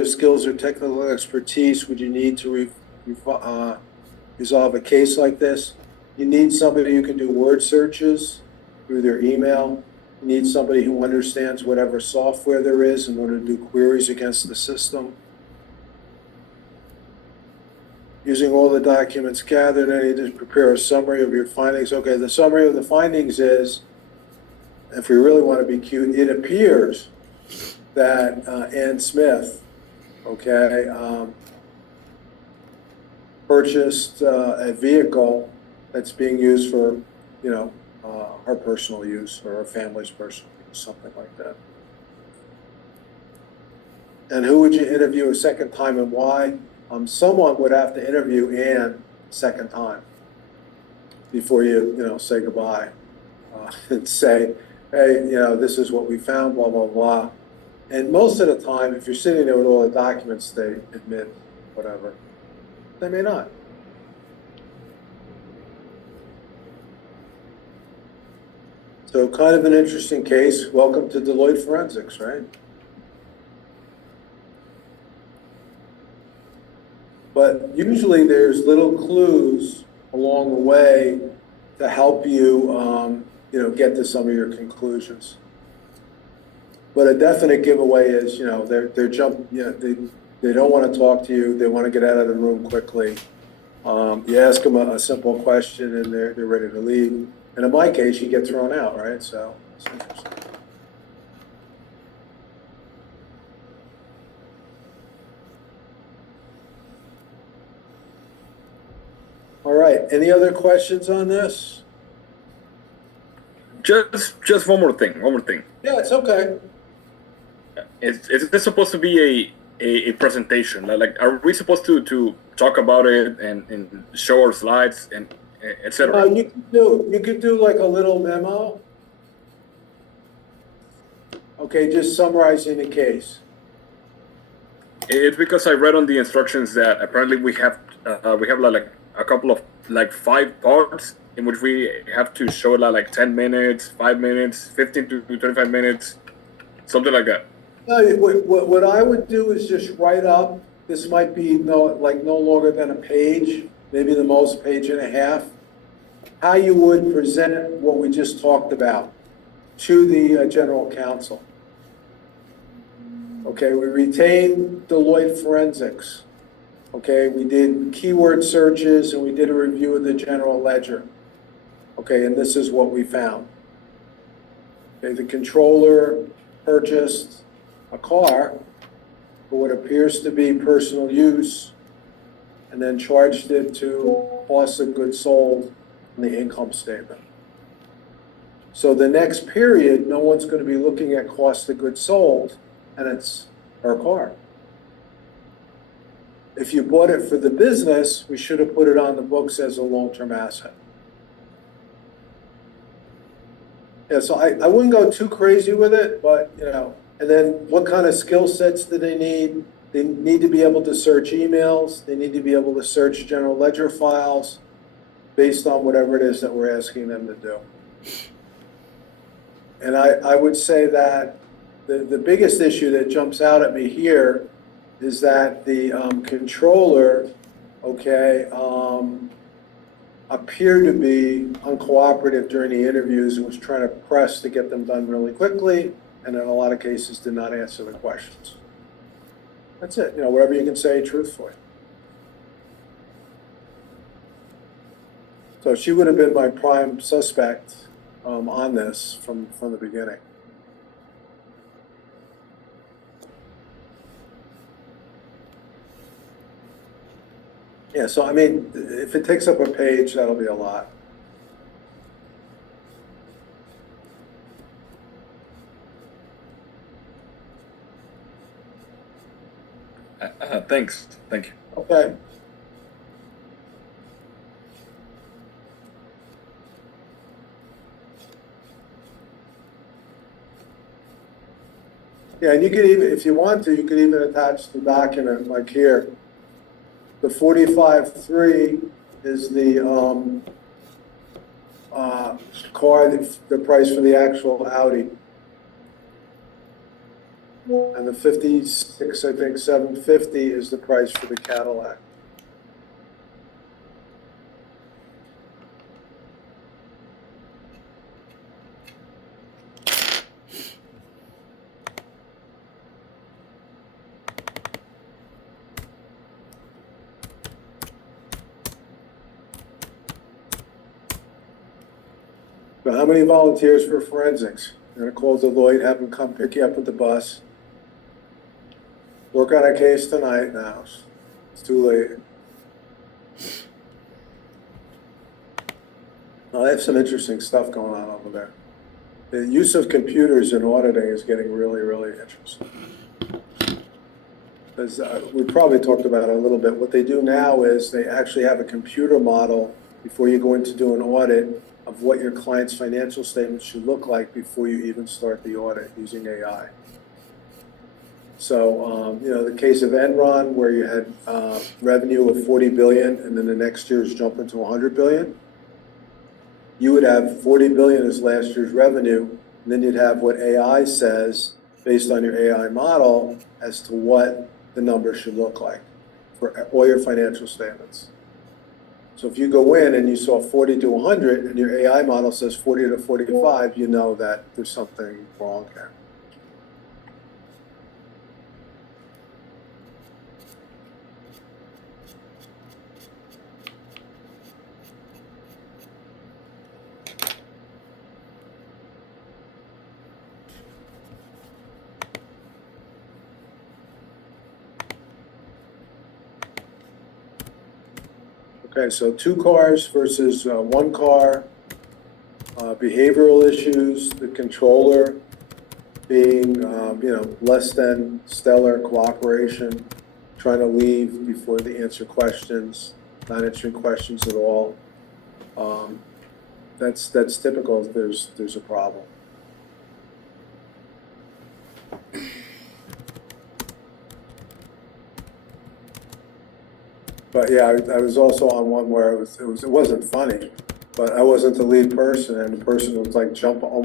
skills or technical expertise would you need to resolve a case like this? You need somebody who can do word searches through their email. You need somebody who understands whatever software there is in order to do queries against the system. Using all the documents gathered, I need to prepare a summary of your findings. Okay, the summary of the findings is, if we really want to be cute, it appears that Ann Smith, okay, purchased a vehicle that's being used for, her personal use or her family's personal use, something like that. And who would you interview a second time and why? Someone would have to interview Ann a second time before you say goodbye and say, hey, this is what we found, blah, blah, blah. And most of the time, if you're sitting there with all the documents, they admit whatever. They may not. So kind of an interesting case. Welcome to Deloitte Forensics, right? But usually there's little clues along the way to help you, get to some of your conclusions. But a definite giveaway is, they don't want to talk to you. They want to get out of the room quickly. You ask them a simple question and they're ready to leave. And in my case, you get thrown out, right? So it's interesting. All right. Any other questions on this? Just one more thing. Yeah, it's okay. Is this supposed to be a presentation? Like, are we supposed to talk about it and show our slides and etc.? You could do like a little memo. Okay, just summarizing the case. It's because I read on the instructions that apparently we have like a couple of 5 parts in which we have to show like 10 minutes, 5 minutes, 15 to 25 minutes, something like that. No, what I would do is just write up. This might be no longer than a page, maybe the most page and a half. How you would present what we just talked about to the general counsel. Okay, we retained Deloitte Forensics. Okay, we did keyword searches and we did a review of the general ledger. Okay, and this is what we found. Okay, the controller purchased a car for what appears to be personal use and then charged it to cost of goods sold in the income statement. So the next period, no one's going to be looking at cost of goods sold, and it's her car. If you bought it for the business, we should have put it on the books as a long-term asset. Yeah, so I wouldn't go too crazy with it, but, and then what kind of skill sets do they need? They need to be able to search emails. They need to be able to search general ledger files based on whatever it is that we're asking them to do. And I would say that the biggest issue that jumps out at me here is that the controller, okay, appeared to be uncooperative during the interviews and was trying to press to get them done really quickly, and in a lot of cases did not answer the questions. That's it, whatever you can say truthfully. So she would have been my prime suspect on this from the beginning. Yeah, so I mean, if it takes up a page, that'll be a lot. Thanks. Thank you. Okay. Yeah, and you could even, if you want to, you could even attach the document like here. The 45.3 is the car, the price for the actual Audi. And the 56, I think, 750 is the price for the Cadillac. But how many volunteers for forensics? You're gonna call Deloitte, have them come pick you up with the bus. Work on a case tonight now. It's too late. I have some interesting stuff going on over there. The use of computers in auditing is getting really, really interesting. As we probably talked about it a little bit, what they do now is they actually have a computer model before you go in to do an audit of what your client's financial statements should look like before you even start the audit using AI. So, you know, the case of Enron where you had revenue of 40 billion and then the next year's jumping to 100 billion. You would have 40 billion as last year's revenue, and then you'd have what AI says based on your AI model as to what the number should look like for all your financial statements. So if you go in and you saw 40 to 100 and your AI model says 40 to 45, you know that there's something wrong here. Okay, so 2 cars versus 1 car, behavioral issues, the controller being, you know, less than stellar cooperation, trying to leave before they answer questions, not answering questions at all. That's typical if there's a problem. But yeah, I was also on one where it wasn't funny, but I wasn't the lead person and the person was like almost